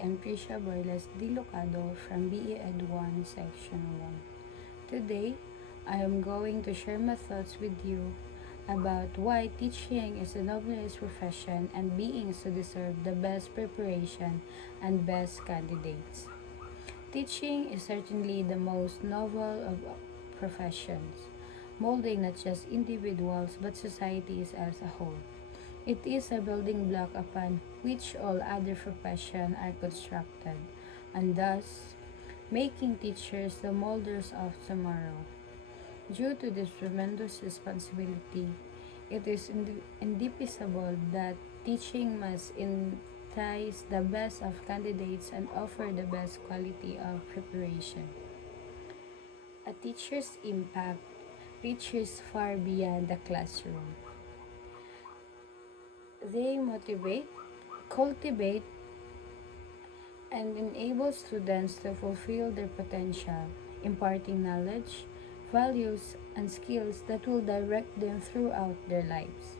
am Trisha Boyles Dilocado from BE Ed 1 Section 1. Today, I am going to share my thoughts with you about why teaching is the noblest profession and beings who deserve the best preparation and best candidates. Teaching is certainly the most noble of professions, molding not just individuals but societies as a whole. It is a building block upon which all other professions are constructed, and thus making teachers the molders of tomorrow. Due to this tremendous responsibility, it is indefensible that teaching must entice the best of candidates and offer the best quality of preparation. A teacher's impact reaches far beyond the classroom. They motivate, cultivate, and enable students to fulfill their potential, imparting knowledge, values, and skills that will direct them throughout their lives.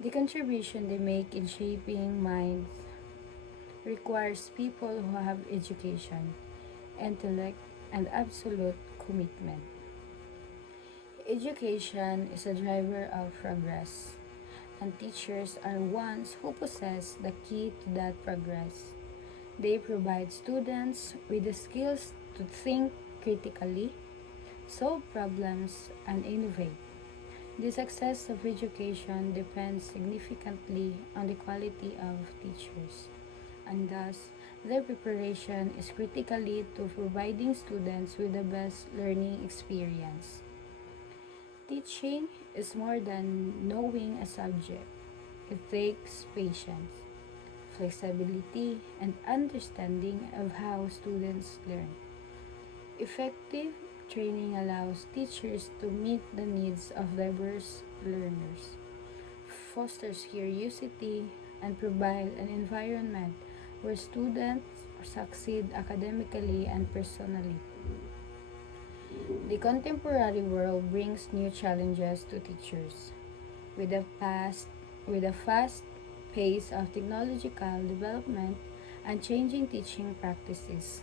The contribution they make in shaping minds requires people who have education, intellect, and absolute commitment. Education is a driver of progress, and teachers are ones who possess the key to that progress. They provide students with the skills to think critically, solve problems, and innovate. The success of education depends significantly on the quality of teachers, and thus their preparation is critically to providing students with the best learning experience. Teaching is more than knowing a subject. It takes patience, flexibility, and understanding of how students learn. Effective training allows teachers to meet the needs of diverse learners, fosters curiosity, and provide an environment where students succeed academically and personally. The contemporary world brings new challenges to teachers. With a fast pace of technological development and changing teaching practices,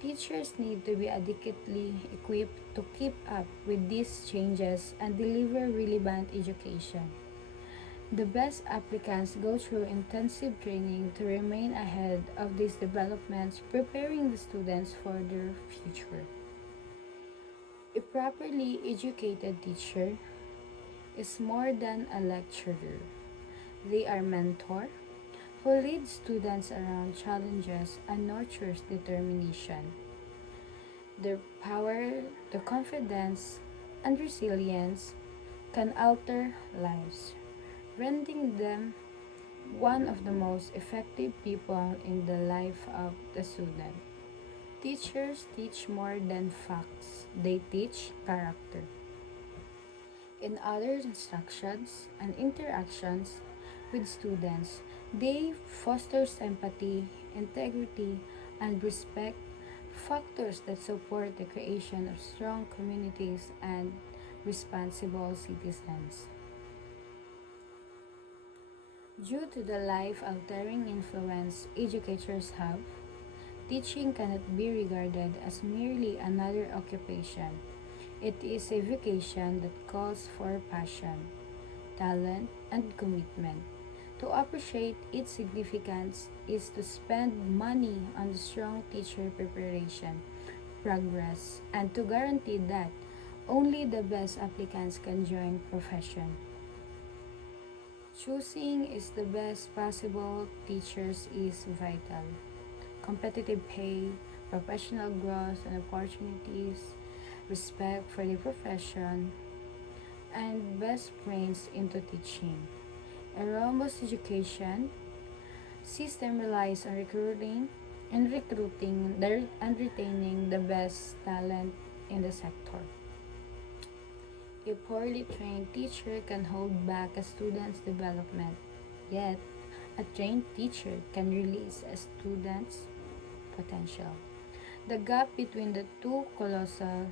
teachers need to be adequately equipped to keep up with these changes and deliver relevant education. The best applicants go through intensive training to remain ahead of these developments, preparing the students for their future. A properly educated teacher is more than a lecturer. They are mentor who leads students around challenges and nurtures determination. Their power, the confidence, and resilience can alter lives, rendering them one of the most effective people in the life of the student. Teachers teach more than facts, they teach character. In other instructions and interactions with students, they foster empathy, integrity, and respect, factors that support the creation of strong communities and responsible citizens. Due to the life-altering influence educators have, teaching cannot be regarded as merely another occupation. It is a vocation that calls for passion, talent, and commitment. To appreciate its significance is to spend money on the strong teacher preparation, progress, and to guarantee that only the best applicants can join profession. Choosing is the best possible teachers is vital. Competitive pay, professional growth and opportunities, respect for the profession, and best brains into teaching. A robust education system relies on recruiting and retaining the best talent in the sector. A poorly trained teacher can hold back a student's development, yet a trained teacher can release a student's potential. The gap between the two colossal,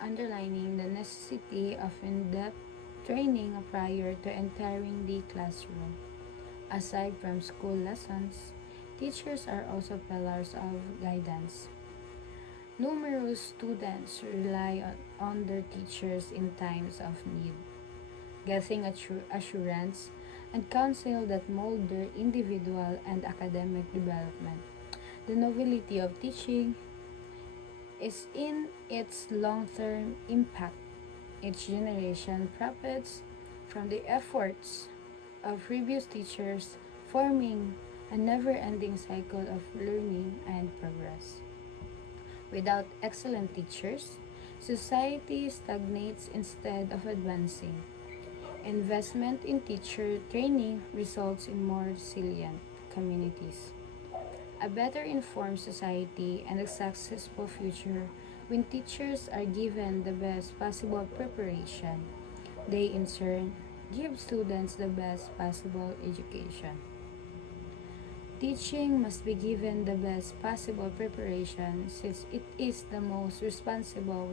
underlining the necessity of in-depth training prior to entering the classroom. Aside from school lessons, Teachers are also pillars of guidance. Numerous students rely on their teachers in times of need, getting assurance and counsel that mold their individual and academic development. The novelty of teaching is in its long-term impact. Each generation profits from the efforts of previous teachers, forming a never-ending cycle of learning and progress. Without excellent teachers, society stagnates instead of advancing. Investment in teacher training results in more resilient communities, a better informed society, and a successful future when teachers are given the best possible preparation. They, in turn, give students the best possible education. Teaching must be given the best possible preparation since it is the most responsible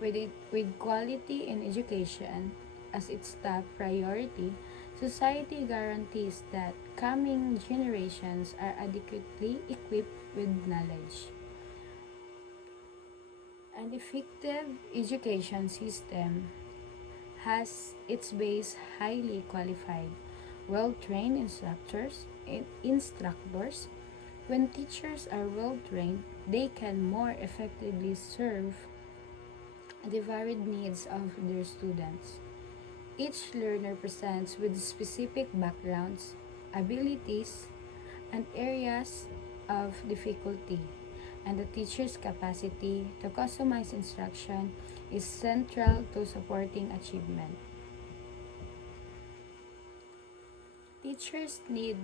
with quality in education as its top priority. Society guarantees that coming generations are adequately equipped with knowledge. An effective education system has its base highly qualified, well-trained instructors. When teachers are well-trained, they can more effectively serve the varied needs of their students. Each learner presents with specific backgrounds, abilities, and areas of difficulty, and the teacher's capacity to customize instruction is central to supporting achievement. Teachers need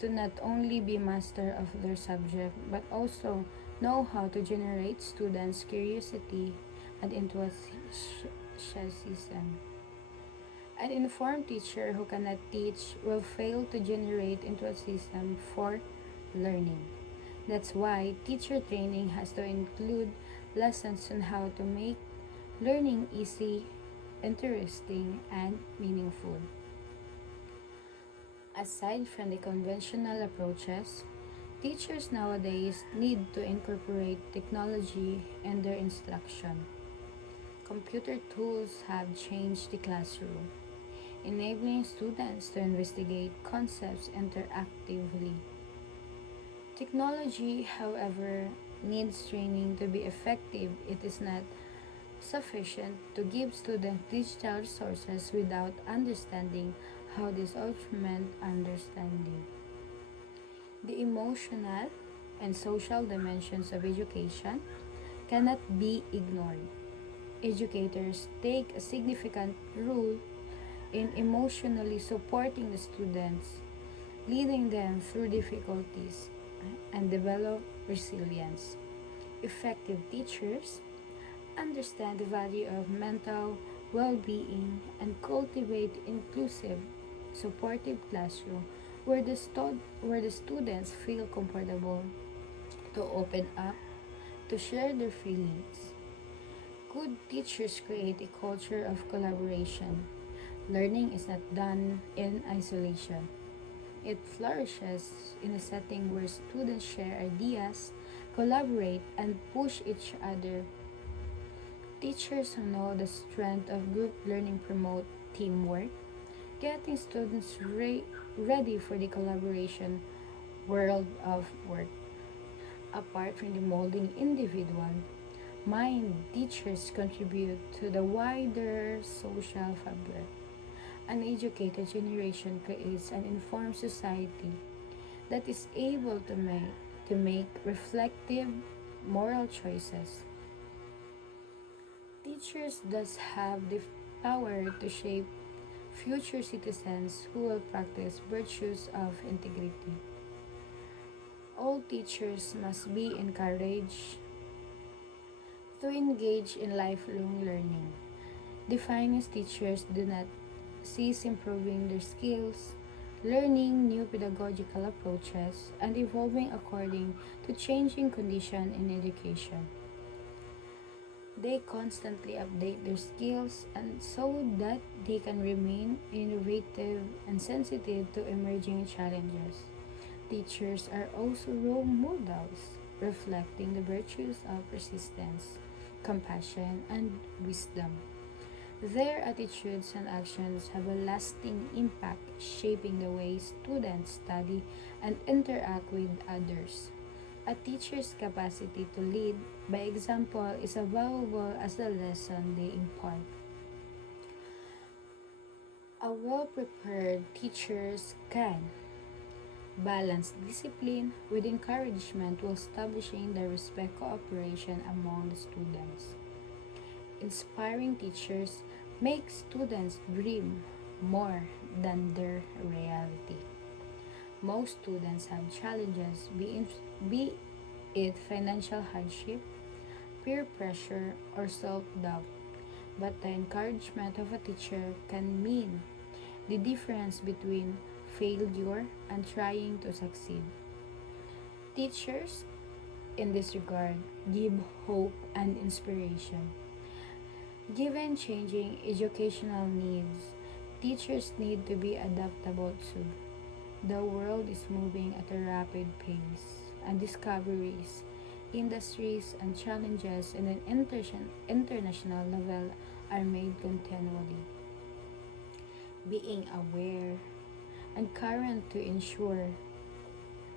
to not only be master of their subject but also know how to generate students' curiosity and enthusiasm. An informed teacher who cannot teach will fail to generate enthusiasm for learning. That's why teacher training has to include lessons on how to make learning easy, interesting, and meaningful. Aside from the conventional approaches, teachers nowadays need to incorporate technology in their instruction. Computer tools have changed the classroom, enabling students to investigate concepts interactively. Technology, however, needs training to be effective. It is not sufficient to give students digital resources without understanding how this augment understanding. The emotional and social dimensions of education cannot be ignored. Educators take a significant role in emotionally supporting the students, leading them through difficulties, and develop resilience. Effective teachers understand the value of mental well-being and cultivate inclusive, supportive classroom where the students feel comfortable to open up, to share their feelings. Good teachers create a culture of collaboration. Learning is not done in isolation. It flourishes in a setting where students share ideas, collaborate, and push each other. Teachers who know the strength of group learning promote teamwork, getting students ready for the collaboration world of work. Apart from the molding individual mind, teachers contribute to the wider social fabric. An educated generation creates an informed society that is able to make reflective moral choices. Teachers thus have the power to shape future citizens who will practice virtues of integrity. All teachers must be encouraged to engage in lifelong learning. Defining teachers do not cease improving their skills, learning new pedagogical approaches, and evolving according to changing conditions in education. They constantly update their skills and so that they can remain innovative and sensitive to emerging challenges. Teachers are also role models, reflecting the virtues of persistence, compassion, and wisdom. Their attitudes and actions have a lasting impact, shaping the way students study and interact with others. A teacher's capacity to lead by example is as valuable as the lesson they impart. A well-prepared teacher can balance discipline with encouragement while establishing the respect cooperation among the students. Inspiring teachers make students dream more than their reality. Most students have challenges, be it financial hardship, peer pressure, or self doubt, but the encouragement of a teacher can mean the difference between failure and trying to succeed. Teachers, in this regard, give hope and inspiration. Given changing educational needs, teachers need to be adaptable too. The world is moving at a rapid pace, and discoveries, industries, and challenges in an international level are made continually. Being aware and current to ensure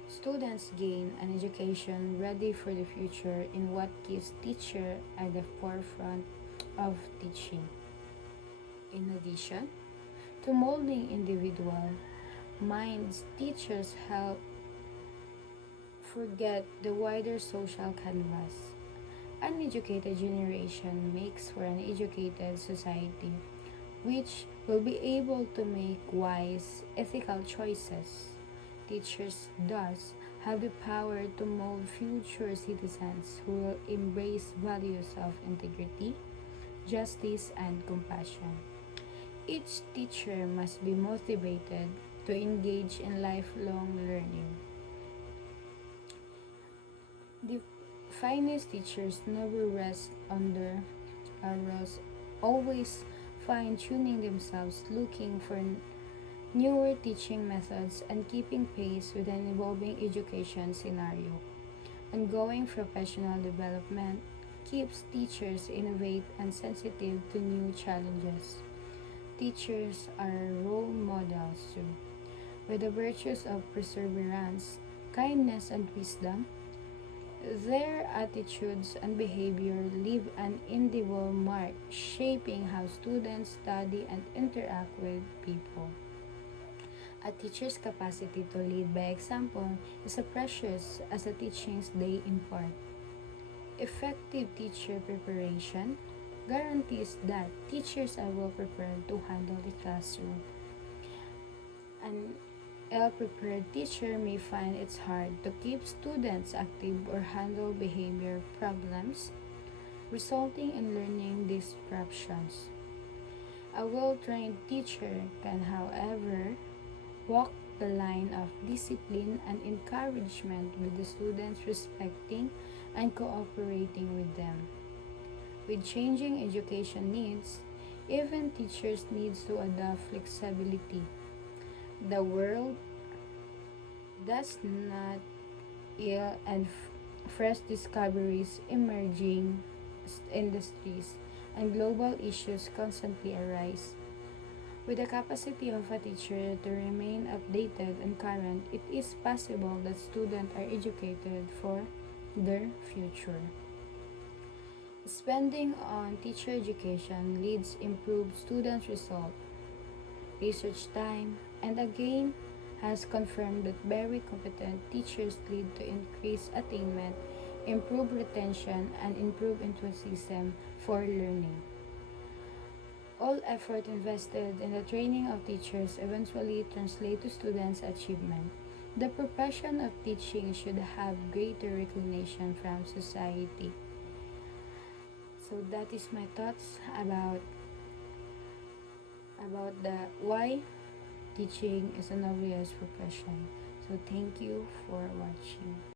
students gain an education ready for the future in what keeps teacher at the forefront of teaching. In addition to molding individual minds, teachers help forget the wider social canvas. An educated generation makes for an educated society, which will be able to make wise, ethical choices. Teachers, thus, have the power to mold future citizens who will embrace values of integrity, justice, and compassion. Each teacher must be motivated to engage in lifelong learning. The finest teachers never rest on their laurels, always fine tuning themselves, looking for newer teaching methods, and keeping pace with an evolving education scenario. Ongoing professional development keeps teachers innovate and sensitive to new challenges. Teachers are role models too, with the virtues of perseverance, kindness, and wisdom. Their attitudes and behavior leave an indelible mark, shaping how students study and interact with people. A teacher's capacity to lead by example is as precious as the teachings they impart. Effective teacher preparation guarantees that teachers are well prepared to handle the classroom. An ill-prepared teacher may find it hard to keep students active or handle behavior problems, resulting in learning disruptions. A well-trained teacher can, however, walk the line of discipline and encouragement with the students respecting and cooperating with them. With changing education needs, even teachers need to adopt flexibility. The world does not ill and fresh discoveries, emerging industries, and global issues constantly arise. With the capacity of a teacher to remain updated and current, it is possible that students are educated for their future. Spending on teacher education leads improved student results. Research time and again has confirmed that very competent teachers lead to increased attainment, improved retention, and improved enthusiasm for learning. All effort invested in the training of teachers eventually translate to students' achievement. The profession of teaching should have greater recognition from society. So that is my thoughts about the why teaching is a noblest profession. So thank you for watching.